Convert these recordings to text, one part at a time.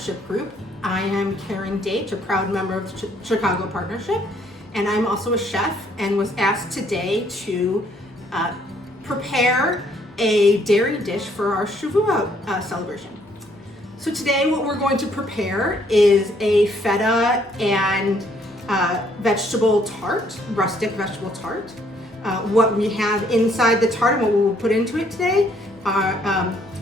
Partnership Group. I am Karen Date, a proud member of the Chicago Partnership, and I'm also a chef and was asked today to prepare a dairy dish for our Shavuot celebration. So today what we're going to prepare is a feta and vegetable tart, rustic vegetable tart. What we have inside the tart and what we will put into it today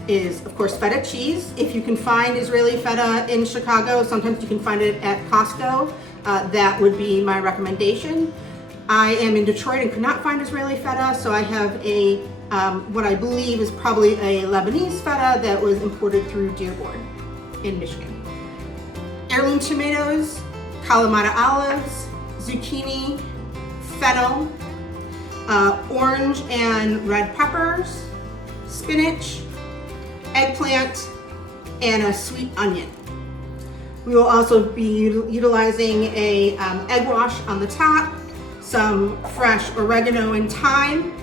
is, of course, feta cheese. If you can find Israeli feta in Chicago, sometimes you can find it at Costco. That would be my recommendation. I am in Detroit and could not find Israeli feta, so I have a what I believe is probably a Lebanese feta that was imported through Dearborn in Michigan. Heirloom tomatoes, Kalamata olives, zucchini, fennel, orange and red peppers, spinach, eggplant, and a sweet onion. We will also be utilizing a egg wash on the top, some fresh oregano and thyme,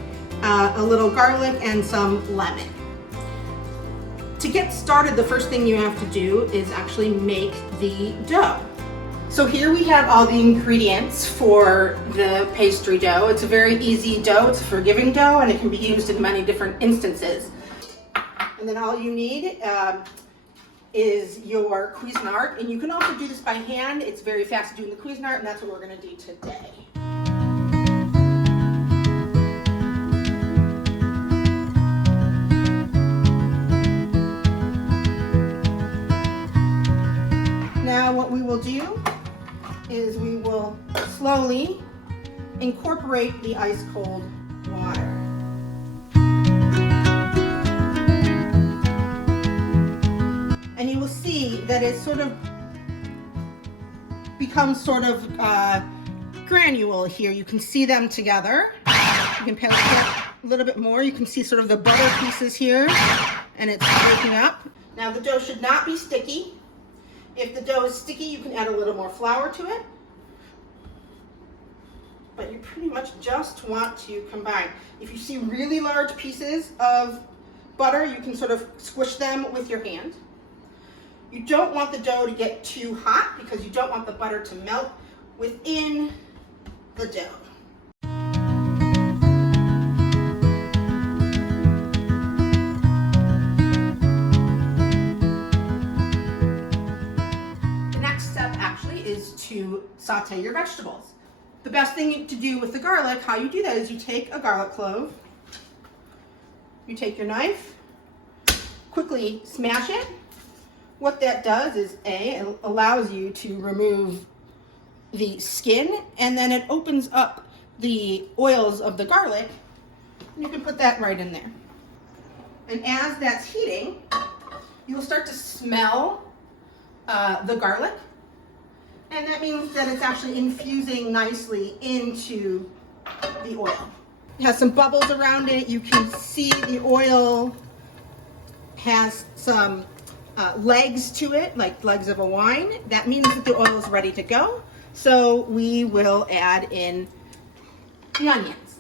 a little garlic, and some lemon. To get started, the first thing you have to do is actually make the dough. So here we have all the ingredients for the pastry dough. It's a very easy dough, it's a forgiving dough, and it can be used in many different instances. And then all you need is your Cuisinart, and you can also do this by hand. It's very fast to do in the Cuisinart, and that's what we're gonna do today. Now what we will do is we will slowly incorporate the ice cold water. And you will see that it sort of becomes sort of granule here. You can see them together. You can pass it a little bit more. You can see sort of the butter pieces here, and it's breaking up. Now the dough should not be sticky. If the dough is sticky, you can add a little more flour to it. But you pretty much just want to combine. If you see really large pieces of butter, you can sort of squish them with your hand. You don't want the dough to get too hot because you don't want the butter to melt within the dough. The next step actually is to saute your vegetables. The best thing to do with the garlic, how you do that is you take a garlic clove, you take your knife, quickly smash it. What that does is it allows you to remove the skin, and then it opens up the oils of the garlic, and you can put that right in there. And as that's heating, you'll start to smell the garlic, and that means that it's actually infusing nicely into the oil. It has some bubbles around it. You can see the oil has some legs to it, like legs of a wine. That means that the oil is ready to go. So we will add in the onions.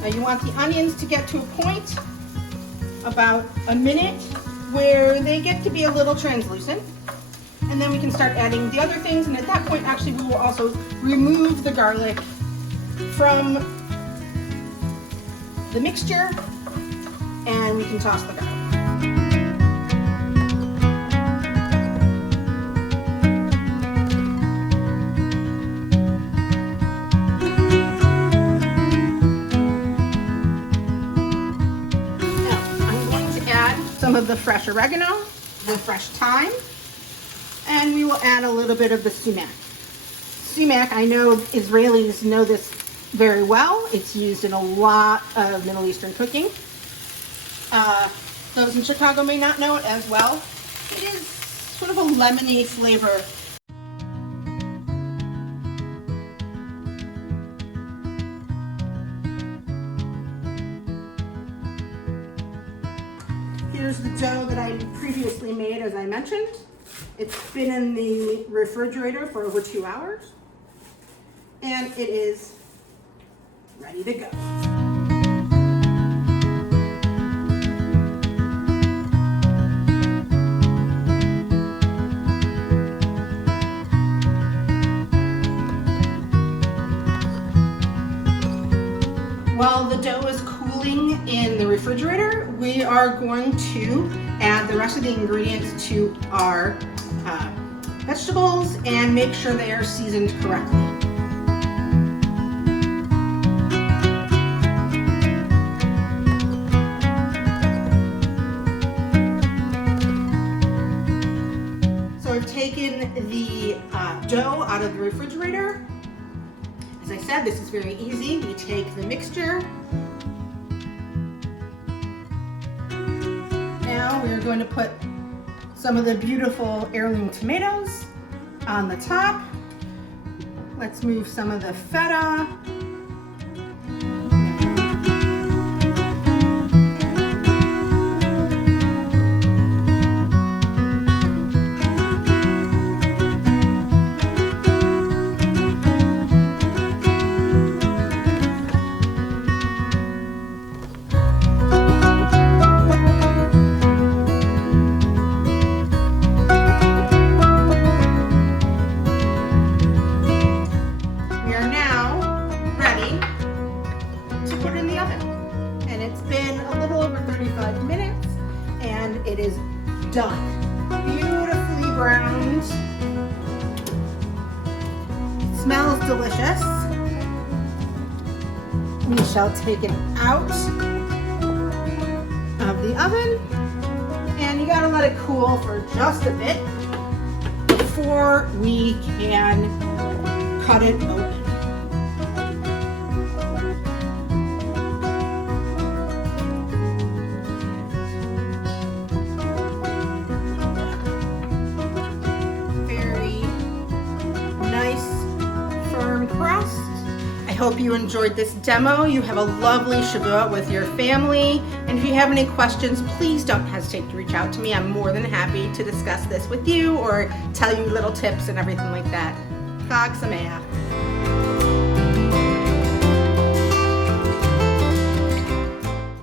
Now you want the onions to get to a point, about a minute, where they get to be a little translucent. And then we can start adding the other things, and at that point actually we will also remove the garlic from the mixture, and we can toss the garlic. Now I'm going to add some of the fresh oregano, the fresh thyme, and we will add a little bit of the sumac. Sumac, I know Israelis know this very well. It's used in a lot of Middle Eastern cooking. Those in Chicago may not know it as well. It is sort of a lemony flavor. Here's the dough that I previously made, as I mentioned. It's been in the refrigerator for over 2 hours, and it is ready to go. While the dough is cooling in the refrigerator, we are going to add the rest of the ingredients to our vegetables and make sure they are seasoned correctly. So I've taken the dough out of the refrigerator. As I said, this is very easy. We take the mixture. Now we're going to put some of the beautiful heirloom tomatoes on the top. Let's move some of the feta. It is done. Beautifully browned. It smells delicious. We shall take it out of the oven, and you gotta let it cool for just a bit before we can cut it open. I hope you enjoyed this demo. You have a lovely Shavuot with your family. And if you have any questions, please don't hesitate to reach out to me. I'm more than happy to discuss this with you or tell you little tips and everything like that. Chag Sameach.